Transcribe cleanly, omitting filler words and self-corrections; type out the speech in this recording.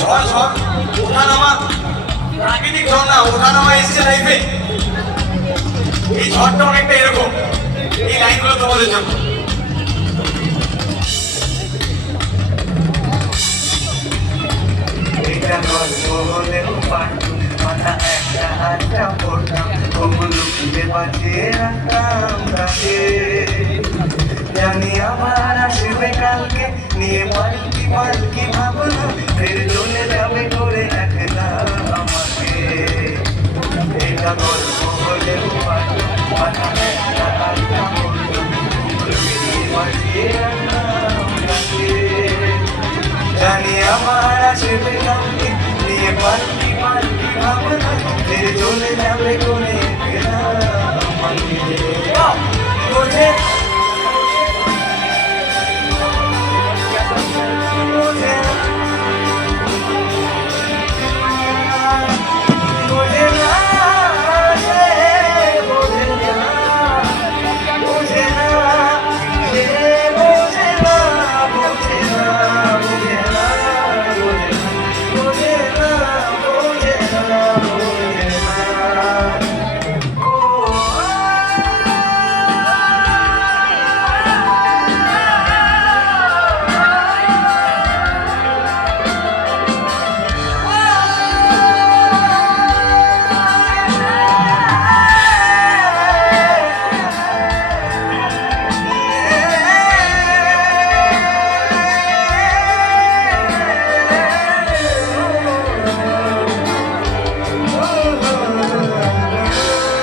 ঝড় ঝড় ওঠানামা, প্রাকৃতিক ঝড় না, ওঠানামা এসছে লাইফে। এই ঝড়টা অনেকটা এরকম। এই লাইনগুলো তোমাদের জন্য। এটা গল্প হলেও পাটুনের মাথা একটা হাতটা পড়তাম, ওগুলো খুঁজে বাঁচিয়ে রাখতাম রাতে